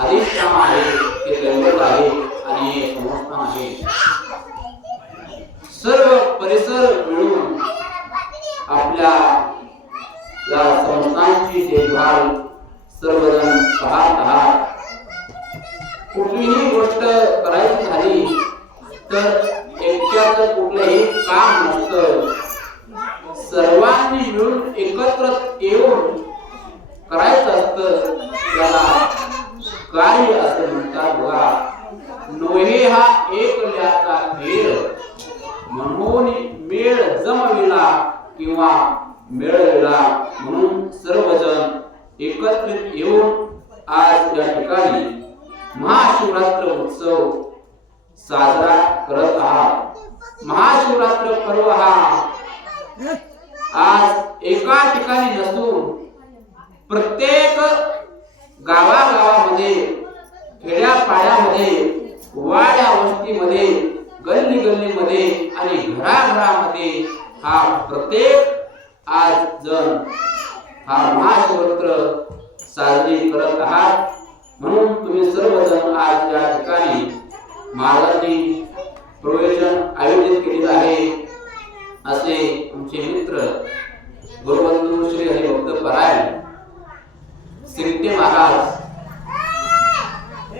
अधिष्ठान आहे, हे दैवत आहे आणि हे संस्थान आहे. सर्व परिसर मिळून आपल्या या संस्थांची देखभाल सर्वजण पाहत आहात. कुठलीही गोष्ट करायची झाली तर एकट्याचं कुठलंही काम नसतं. सर्वांनी मिळून एकत्र येऊन करायचं असतं. त्याला कार्य असं म्हणतात बघा. नोहे हा एकल्याचा खेळ, म्हणून मेळ जमविला किंवा मिळविला. म्हणून सर्वजण एकत्रित येऊन आज या ठिकाणी महाशिवरात्र उत्सव साजरा करत आहात. महाशिवरात्र पर्व हा आज एका ठिकाणी नसून प्रत्येक गावागावामध्ये, खेड्यापाड्यामध्ये, वाड्या वस्तीमध्ये, गल्ली गल्लीमध्ये आणि घराघरामध्ये हा प्रत्येक आज जण हा महाशिवरात्र साजरी करत आहात. म्हणून तुम्ही सर्वजण आज या ठिकाणी महाराजांनी प्रवचन आयोजित केले आहे. असे आमचे मित्र गुरुबंधू श्री हरिभक्त परायण सिंगटे महाराज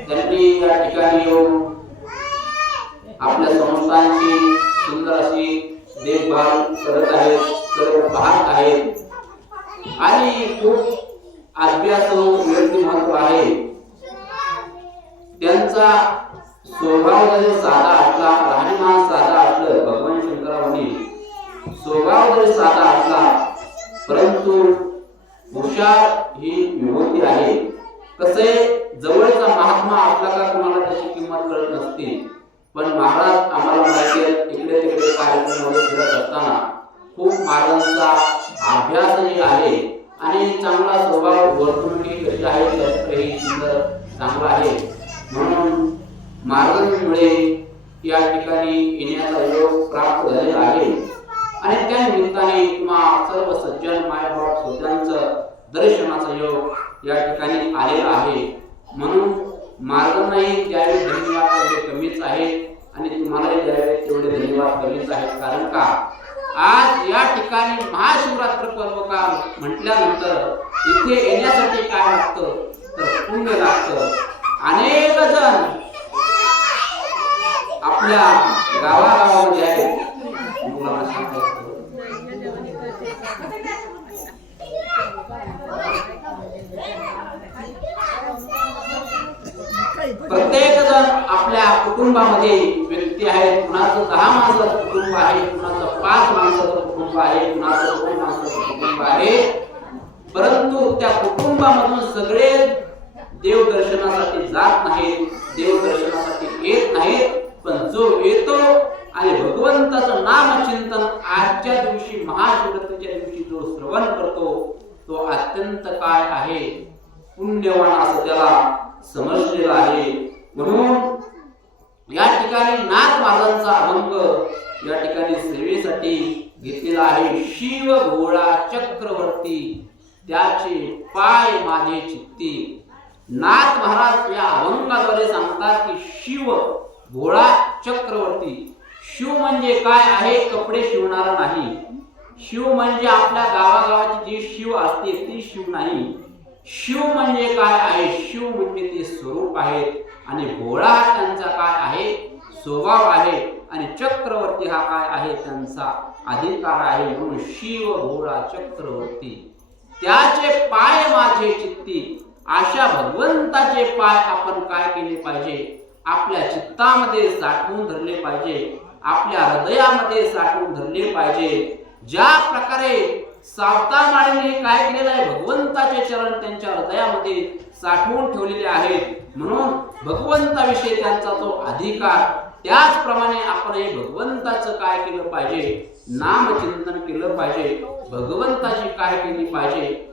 त्यांनी या ठिकाणी येऊन आपल्या संस्थांची सुंदर अशी देखभाल करत आहेत, सर्व पाहत आहेत आणि खूप अभ्यासू व्यक्तिमत्व आहे. त्यांचा स्वभाव जरी साधा असला, राहणीमान साधा असलं, भगवान शंकरांनी स्वभाव जरी साधा असला परंतु हुशार ही विभूती आहे. कसे जवळचा महात्मा असला का तुम्हाला त्याची किंमत कळत नसते. पण महाराज आम्हाला माहिती आहे, इकडे तिकडे कार्यक्रमामध्ये फिरत असताना खूप महाराजांचा अभ्यासही आहे आणि चांगला स्वभाव वर्तणुकी कशी आहे त्याचंही सुंदर चांगला आहे. म्हणून महाराजांमुळे या ठिकाणी येण्याचा योग प्राप्त झालेला आहे आणि त्या निमित्ताने तुम्हा सर्व सज्जन मायबाप स्वतःचं दर्शनाचा योग या ठिकाणी आलेला आहे. म्हणून महाराजांनाही त्यावेळी धन्यवाद तेवढे कमीच आहे आणि तुम्हालाही त्यावेळी तेवढे धन्यवाद कमीच आहेत. कारण का आज या ठिकाणी महाशिवरात्र पर्व का म्हटल्यानंतर इथे येण्यासाठी काय लागतं तर पुण्य लागतं. अनेक जण आपल्या गावागावामध्ये आहेत. प्रत्येक जण आपल्या कुटुंबामध्ये व्यक्ती आहेत. कुणाचं 10 माणसाचं कुटुंब आहे, कुणाचं 5 माणसाचं कुटुंब आहे, कुणाचं 2 माणसाचं कुटुंब आहे. परंतु त्या कुटुंबामधून सगळे देव दर्शनासाठी जात नाहीत, देव दर्शनासाठी येत नाहीत. पण जो येतो आणि भगवंताचं नामचिंतन आजच्या दिवशी महाशिवरात्रीच्या दिवशी जो श्रवण करतो तो अत्यंत काय आहे पुण्यवान असं त्याला समजलेला आहे. म्हणून या ठिकाणी नाथ महाराजांचा अभंग या ठिकाणी सेवेसाठी घेतलेला आहे. शिव घोळा चक्रवर्ती त्याचे पाय माझे चित्ती. नाथ महाराज या अभंगाद्वारे सांगतात की शिव घोळा चक्रवर्ती. शिव म्हणजे काय आहे, कपडे शिवणारा नाही. शिव म्हणजे आपल्या गावागावाची जी शिव असते ती शिव नाही. शिव म्हणजे काय आहे, शिव म्हणजे ते स्वरूप आहेत आणि घोळा हा त्यांचा काय आहे स्वभाव आहे आणि चक्रवर्ती हा काय आहे त्यांचा अधिकार आहे. म्हणून शिव घोळा चक्रवर्ती त्याचे पाय माझे चित्ती. अशा भगवंताचे पाय आपण काय केले पाहिजे, आपल्या चित्तामध्ये साठवून धरले पाहिजे, आपल्या हृदयामध्ये साठवून धरले पाहिजे. ज्या प्रकारे सावतार माळीने काय केलेलं आहे, भगवंताचे चरण त्यांच्या हृदयामध्ये साठवून ठेवलेले आहेत. म्हणून भगवंताविषयी त्यांचा जो अधिकार, त्याचप्रमाणे आपण हे भगवंताचं काय केलं पाहिजे, नामचिंतन केलं पाहिजे. भगवंताची काय केली पाहिजे,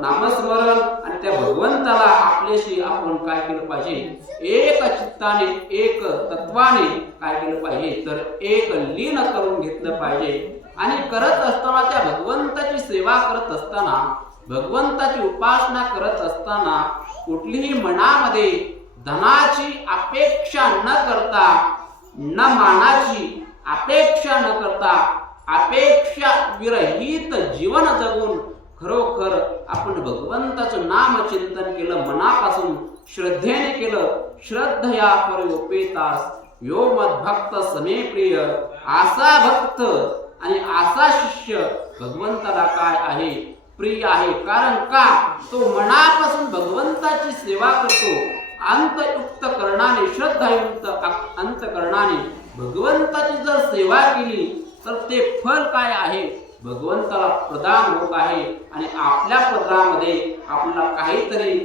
नामस्मरण आणि त्या भगवंताला आपल्याशी आपण काय केलं पाहिजे, एक चित्ताने एक तत्वाने काय केलं पाहिजे तर एक लीन करून घेतलं पाहिजे. आणि करत असताना त्या भगवंताची सेवा करत असताना, भगवंताची उपासना करत असताना कुठलीही मनामध्ये धनाची अपेक्षा न करता, न मानाची अपेक्षा न करता, अपेक्षा विरहित जीवन जगून खरोखर आपण भगवंताचं नामचिंतन केलं, मनापासून श्रद्धेने केलं. श्रद्धया परोपेतास यो मद्भक्त समे प्रिय. असा भक्त आणि असा शिष्य भगवंताला काय आहे, प्रिय आहे. कारण का, तो मनापासून भगवंताची सेवा करतो. अंतयुक्त करणाने, श्रद्धायुक्त अंतकरणाने भगवंताची जर सेवा केली तर ते फल काय आहे, भगवंताला प्रदान होत आहे. आणि आपल्या पदरामध्ये आपल्याला काहीतरी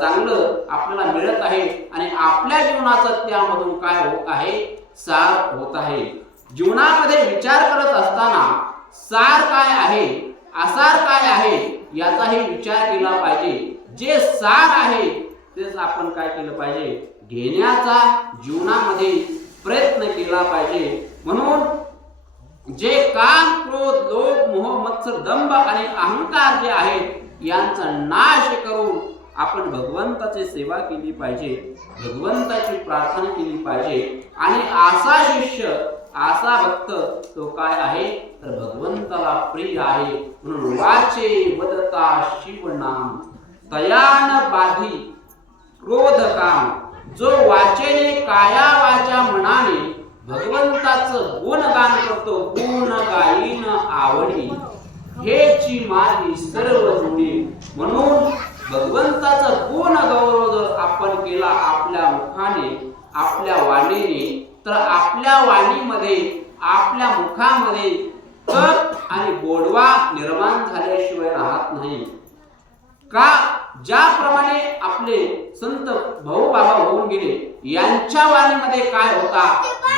चांगलं आपल्याला मिळत आहे आणि आपल्या जीवनाचं त्यामधून काय होत आहे, सार होत आहे. जीवनामध्ये विचार करत असताना सार काय आहे, आसार काय आहे याचाही विचार केला पाहिजे. जे सार आहे तेच आपण काय केलं पाहिजे, घेण्याचा जीवनामध्ये प्रयत्न केला पाहिजे. म्हणून जे काम, क्रोध, लोभ, मोह, मत्सर, दंभ आणि अहंकार जे आहेत यांचा नाश करून आपण भगवंताची सेवा केली पाहिजे, भगवंताची प्रार्थना केली पाहिजे. आणि असा शिष्य, असा भक्त तो काय आहे, तर भगवंताला प्रिय आहे. म्हणून वाचे वदता शिवनाम तयान बाधी क्रोध काम. जो वाचेने, काया वाचा मनाने भगवंताचं गुणगान करतो, गुण गायीन आवडी हेची माझी सर्व जोडी. म्हणून भगवंताचं गुण गौरव जर आपण केला आपल्या मुखाने, आपल्या वाणीने, तर आपल्या वाणीमध्ये, आपल्या मुखामध्ये तप आणि गोडवा निर्माण झाल्याशिवाय राहत नाही. का, ज्याप्रमाणे आपले संत भाऊ बाबा होऊन गेले, यांच्या वाणीमध्ये काय होता,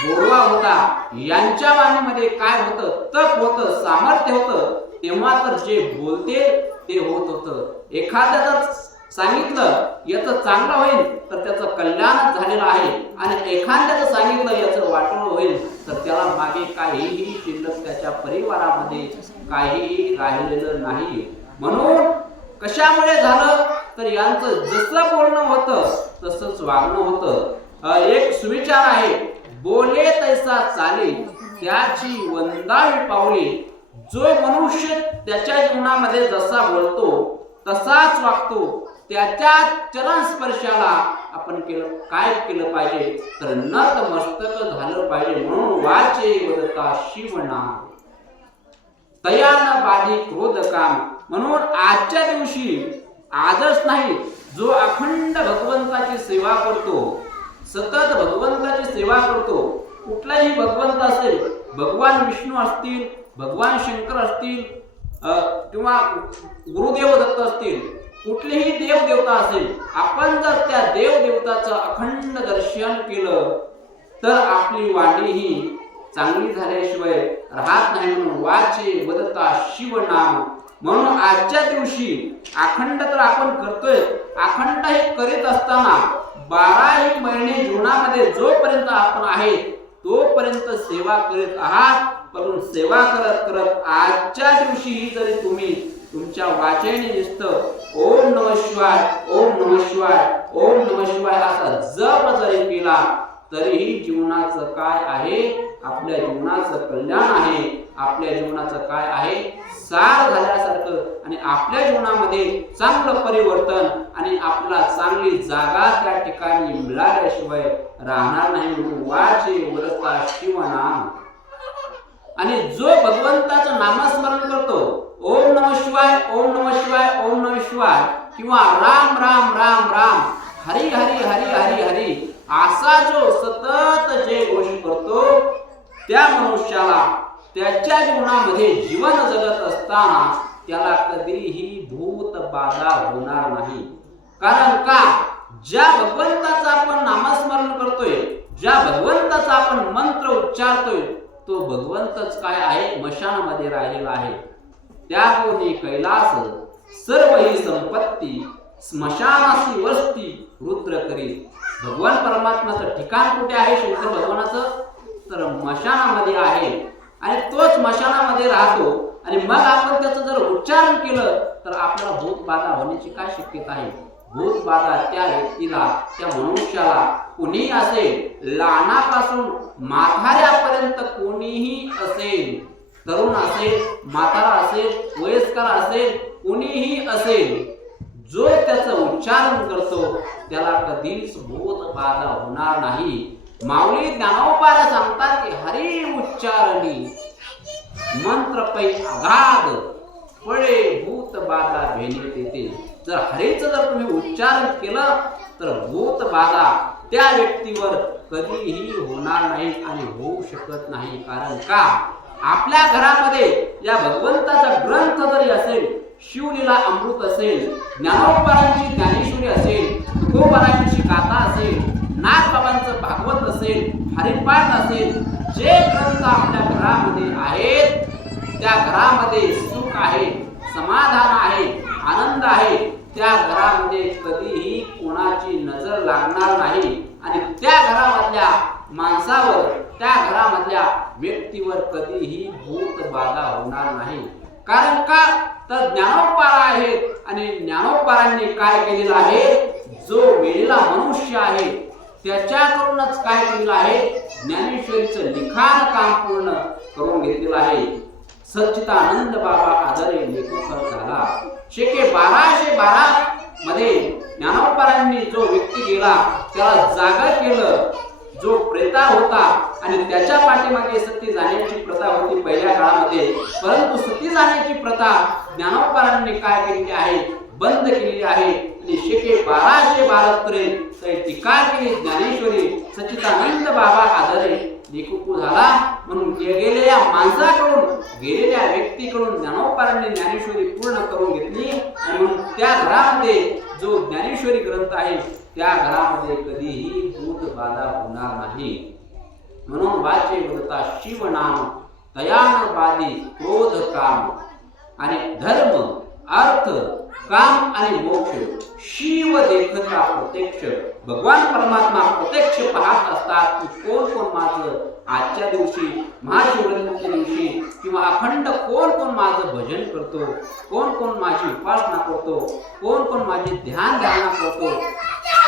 गोडवा होता. यांच्या वाणीमध्ये काय होतं, तप होतं, सामर्थ्य होतं. तेव्हा तर जे बोलते ते होत होतं. एखाद्याचं सांगितलं याचं चांगलं होईल तर त्याचं कल्याण झालेलं आहे, आणि एखाद्याचं सांगितलं याचं वाटोळ होईल तर त्याला मागे काहीही शिल्लक त्याच्या परिवारामध्ये काहीही राहिलेलं नाही. म्हणून कशामुळे झालं, तर यांचं जसं बोलणं होतं तसंच वागणं होतं. एक सुविचार आहे, बोले तैसा चाले त्याची वंदावी पावले. जो मनुष्य त्याच्या जीवनामध्ये जसा बोलतो तसाच वागतो, त्याच्या चरण स्पर्शाला आपण काय केलं पाहिजे, तर नतमस्तक झालं पाहिजे. म्हणून वाचे वदता शिवनाम तयान बाधी क्रोध काम. म्हणून आजच्या दिवशी, आजच नाही, जो अखंड भगवंताची सेवा करतो, सतत भगवंताची सेवा करतो, कुठलाही भगवंत असेल, भगवान विष्णू असतील, भगवान शंकर असतील, किंवा गुरुदेव दत्त असतील, कुठलेही देव देवता असेल, आपण जर त्या देव देवताचं अखंड दर्शन केलं तर आपली वाणी ही चांगली झाल्याशिवाय राहत नाही. म्हणून वाचे वदता शिवनाम. म्हणून आजच्या दिवशी अखंड तर आपण करतोय, अखंड हे करीत असताना 12 महिने जीवनामध्ये जोपर्यंत आपण आहे तोपर्यंत सेवा करीत आहात. परंतु सेवा करत करत आजच्या दिवशी जरी तुम्ही तुमच्या वाचेने नुसतं ओम नमः शिवाय, ओम नमः शिवाय, ओम नमः शिवाय असा जप जरी केला तरीही जीवनाचं काय आहे, आपल्या जीवनाचं कल्याण आहे, आपल्या जीवनाचं काय आहे, सार झाल्यासारखं, आणि आपल्या जीवनामध्ये चांगलं परिवर्तन आणि आपल्याला चांगली जागा त्या ठिकाणी मिळाल्याशिवाय राहणार नाही. म्हणून वाचे वदता शिवनाम. आणि जो भगवंताचं नामस्मरण करतो, ओम नमः शिवाय, ओम नमः शिवाय, ओम नमः शिवाय, किंवा राम राम राम राम, हरी हरी हरी हरी हरी असा जो सतत जे गोष्ट करतो त्या मनुष्याला त्याच्या जीवनामध्ये जीवन जगत असताना त्याला कधीही भूत बाधा होणार नाही. कारण का, ज्या भगवंताचं आपण नामस्मरण करतोय, ज्या भगवंताचा आपण मंत्र उच्चारतोय, तो भगवंतच काय आहे, मशानामध्ये राहिलेला आहे. त्यागोनी कैलास सर्व ही संपत्ती स्मशानासी वस्ती रुद्र करी. भगवान परमात्म्याचं ठिकाण कुठे आहे, शंकर भगवानाचं, तर मशानामध्ये आहे. आणि तोच मशानामध्ये राहतो. आणि मग आपण त्याचं जर उच्चारण केलं तर आपल्याला भूत बाधा होण्याची काय शक्यता आहे. भूतबाधा त्या व्यक्तीला, त्या मनुष्याला, कुणी असेल, लहानापासून म्हाताऱ्यापर्यंत कोणीही असेल, तरुण असेल, म्हातारा असेल, वयस्कर असेल, कुणीही असेल, जो त्याचं उच्चारण करतो त्याला कधीच भूत बाधा होणार नाही. माऊली ज्ञानोबाला सांगतात की हरी उच्चारणी मंत्र पै आघात पळे भूत बाधा भेण्यात येते. जर हरीचं जर तुम्ही उच्चारण केलं तर भूत बाधा त्या व्यक्तीवर कधीही होणार नाही आणि होऊ शकत नाही. कारण का, आपल्या घरामध्ये या भगवंताचा ग्रंथ जरी असेल, शिवलीला अमृत असेल, ज्ञानोबारांची ज्ञानेश्वरी असेल, तुकोबारांची गाथा असेल, नागबाबांचं भागवत असेल, हरिपाठ असेल, जे ग्रंथ आपल्या घरामध्ये आहेत त्या घरामध्ये सुख आहे, समाधान आहे, आनंद आहे. त्या घरामध्ये कधीही कोणाची नजर लागणार नाही आणि त्या घरामधल्या माणसावर, त्या घरामधल्या व्यक्तीवर कधीही भूत बाधा होणार नाही. कारण का, तर ज्ञानोबार आहेत आणि ज्ञानोबारांनी काय केलेलं आहे, जो वेळेला मनुष्य आहे त्याच्याकडूनच काय केलेलं आहे, ज्ञानेश्वरीचं लिखाण काम पूर्ण करून घेतलेलं आहे. सच्चिदानंद बाबा आदरे लेखक झाला. शेके 1212 मध्ये ज्ञानोबारांनी जो व्यक्ती गेला त्याला जागा केलं, जो प्रेता होता आणि त्याच्या पाठीमागे सती जाण्याची प्रथा होती पहिल्या काळामध्ये. परंतु सती जाण्याची प्रथा ज्ञानोबारांनी काय केलेली आहे, बंद केलेली आहे. आणि शेके 1212 पर्यंत टीका केली ज्ञानेश्वरी. सच्चिदानंद बाबा आदरे लेखक झाला. म्हणून गेलेल्या माणसाकडून, गेलेल्या व्यक्तीकडून ज्ञानोबारांनी ज्ञानेश्वरी पूर्ण करून घेतली आणि म्हणून त्या घरामध्ये जो ज्ञानेश्वरी ग्रंथ आहे त्या घरामध्ये कधीही भूत बाधा होणार नाही. म्हणून वाचे वदता शिवनाम तयान बाधी क्रोध काम आणि धर्म अर्थ काम आणि मोक्ष शिव देखता प्रत्यक्ष. भगवान परमात्मा प्रत्यक्ष पाहत असतात की कोण कोण माझं आजच्या दिवशी महाशिवरात्रीच्या दिवशी किंवा अखंड कोण कोण माझं भजन करतो, कोण कोण माझी उपासना करतो, कोण कोण माझी ध्यान धारणा करतो.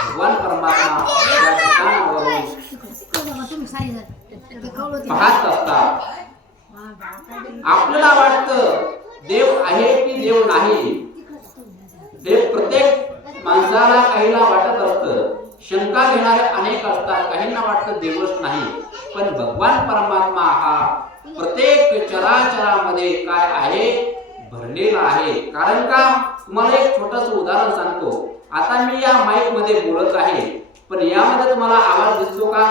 भगवान परमात्मा या ठिकाणावरून पाहत असतात. आपल्याला वाटतं देव आहे की देव नाही, देव प्रत्येक माणसाला काहीला वाटत असतं. शंका घेणारे अनेक असतात, काहींना वाटतं देवच नाही. पण भगवान परमात्मा हा प्रत्येक चराचरामध्ये काय आहे, भरलेला आहे. कारण का, तुम्हाला एक छोटंसं उदाहरण सांगतो. आता मी या माईक मध्ये बोलत आहे, पण यामध्ये तुम्हाला आवाज दिसतो का?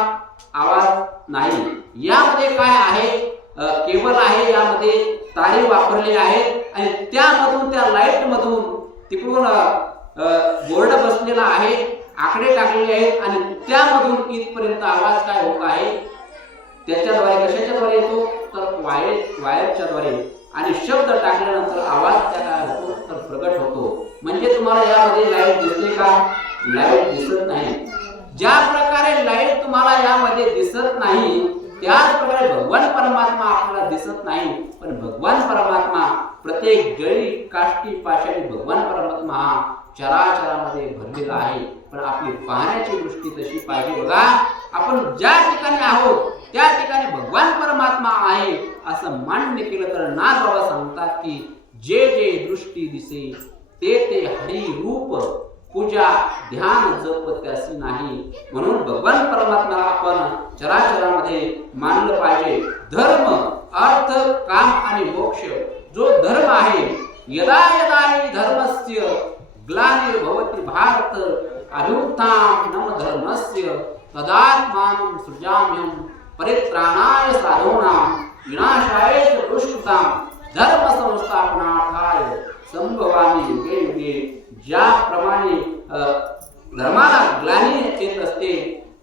आवाज नाही. यामध्ये काय आहे, केबल आहे, यामध्ये तारे वापरले आहेत आणि त्यामधून, त्या लाईट मधून तिकडून बोर्ड बसलेला आहे, आकडे टाकलेले आहेत आणि त्यामधून इथपर्यंत आवाज काय होत आहे, त्याच्याद्वारे कशाच्या द्वारे येतो, तर वायरच्या द्वारे. आणि शब्द टाकल्यानंतर आवाज त्या काय होतो, तर प्रगट होतो. म्हणजे तुम्हाला यामध्ये लाईट दिसते का? लाईट दिसत नाही. ज्या प्रकारे लाईट तुम्हाला यामध्ये दिसत नाही त्याच प्रकारे भगवान परमात्मा आपल्याला दिसत नाही. पण भगवान परमात्मा प्रत्येक जळी काष्टी पाषाणी भगवान परमात्मा हा चराचरामध्ये भरलेला आहे. पण आपली पाहण्याची दृष्टी तशी पाहिजे. बघा, आपण ज्या ठिकाणी आहोत त्या ठिकाणी भगवान परमात्मा आहे असं मान्य केलं तर नागबाबा सांगतात की जे जे दृष्टी दिसे ते ते हरी रूप, पूजा ध्यान जप त्यासी नाही. म्हणून भगवान परमात्म्याला आपण चराचरामध्ये मानलं पाहिजे. धर्म अर्थ काम आणि मोक्ष जो धर्म आहे, यदा यदा हि धर्मस्य ग्लानिर्भवति भारत अभ्युत्थानं धर्मस्य तदात्मानं सृजाम्यहं परित्राणाय साधूनां विनाशाय च दुष्कृतां धर्म संस्थापनार्थाय संभवामि युगे युगे. ज्याप्रमाणे धर्माला ग्लानी येत असते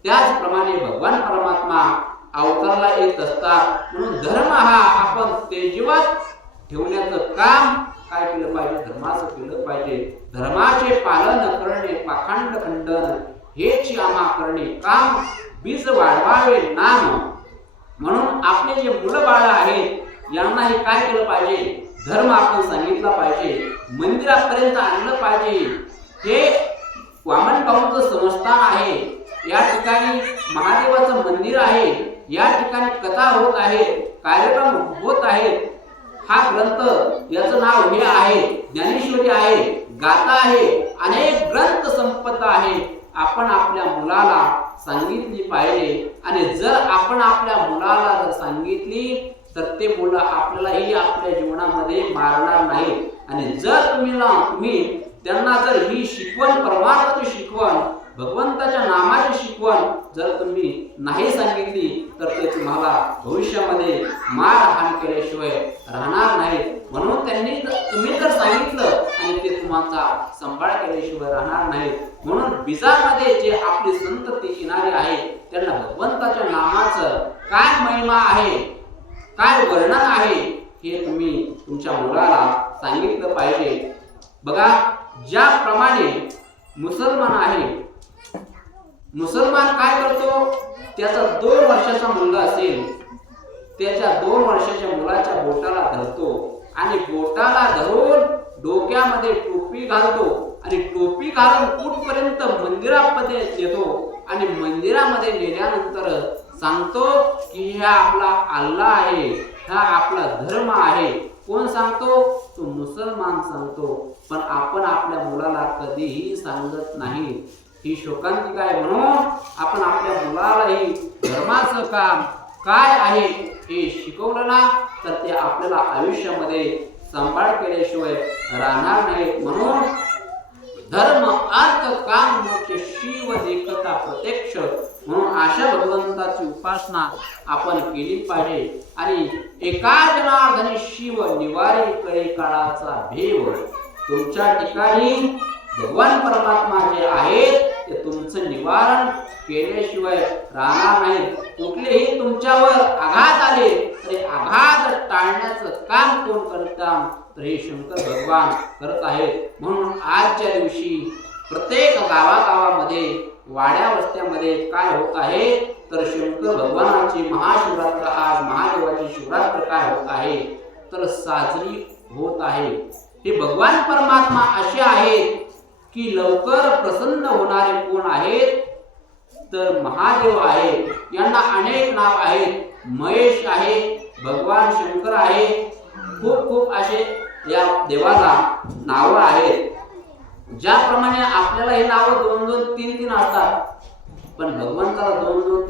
त्याचप्रमाणे भगवान परमात्मा अवतारला येत असतात. म्हणून धर्म हा आपण तेजवत ठेवण्याचं काम काय केलं पाहिजे, धर्माचं केलं पाहिजे. धर्माचे पालन करणे, पाखंड खंडन हेच आम्हा करणे, काम बीज वाढवावे नाम. म्हणून आपले जे मुलं बाळ आहेत यांना हे काय केलं पाहिजे, धर्म आपण सांगितला पाहिजे, मंदिरापर्यंत आणलं पाहिजे. हे वामन भाऊंचं संस्थान आहे, या ठिकाणी महादेवाचं मंदिर आहे, या ठिकाणी कथा होत आहे, कार्यक्रम होत आहेत. हा ग्रंथ याचं नाव हे आहे, ज्ञानेश्वरी आहे, गाथा आहे, अनेक ग्रंथ संपदा आहे. आपण आपल्या मुलाला सांगितली पाहिजे आणि जर आपण आपल्या मुलाला जर सांगितली तर ते मुलं आपल्यालाही आपल्या जीवनामध्ये मारणार नाही. आणि जर तुम्ही त्यांना जर ही शिकवण, परमार्थाची शिकवण, भगवंताच्या नामाची शिकवण जर तुम्ही नाही सांगितली तर ते तुम्हाला भविष्यामध्ये मारहाण केल्याशिवाय राहणार नाही. म्हणून तुम्ही जर सांगितलं आणि ते तुम्हाला सांभाळ केल्याशिवाय राहणार नाही. म्हणून बीजामध्ये जे आपली संतती येणारी आहे त्यांना भगवंताच्या नामाचं काय महिमा आहे, काय वर्णन आहे हे तुम्ही तुमच्या मुलाला सांगितलं पाहिजे. बघा, ज्याप्रमाणे मुसलमान आहे, मुसलमान काय करतो, त्याचा 2 वर्षाचा मुलगा असेल, त्याच्या 2 वर्षाच्या मुलाच्या बोटाला धरतो आणि बोटाला धरून डोक्यामध्ये टोपी घालतो आणि टोपी घालून कुठपर्यंत मंदिरामध्ये नेतो आणि मंदिरामध्ये नेल्यानंतर सांगतो की हा आपला अल्लाह आहे, हा आपला धर्म आहे. कोण सांगतो? तो मुसलमान सांगतो. पण आपण आपल्या मुलाला कधीही सांगत नाही. ही शोकांतिका आहे. म्हणून आपण आपल्या मुलालाही धर्माचं काम काय आहे हे शिकवलं ना तर ते आपल्याला आयुष्यामध्ये सांभाळ केल्याशिवाय राहणार नाही. म्हणून धर्म, अर्थ, काम, मोक्ष, शिव देखता प्रत्यक्ष, म्हणून अशा भगवंताची उपासना आपण केली पाहिजे. आणि एका जनार्दनी शिव निवारी कळे काळाचा भेव. तुमच्या ठिकाणी भगवान परमात्मा जे आहेत ते तुमचं निवारण केल्याशिवाय राहणार नाही. कुठलेही तुमच्यावर आघात आले तरी आघात टाळण्याचं काम कोण करतात तर हे शंकर भगवान करत आहेत. म्हणून आजच्या दिवशी प्रत्येक गावागावामध्ये, वाड्या वस्त्यामध्ये काय होत आहे तर शंकर भगवानाची महाशिवरात्र, आज महादेवाची शिवरात्र काय होत आहे तर साजरी होत आहे. हे भगवान परमात्मा असे आहेत की लवकर प्रसन्न होणारे कोण आहेत तर महादेव आहे. यांना अनेक नाव आहेत. महेश आहे, भगवान शंकर आहे, खूप असे या देवाला नाव आहेत. ज्याप्रमाणे आपल्याला हे नाव 2-2, 3-3 असतात पण भगवंताला 2-2,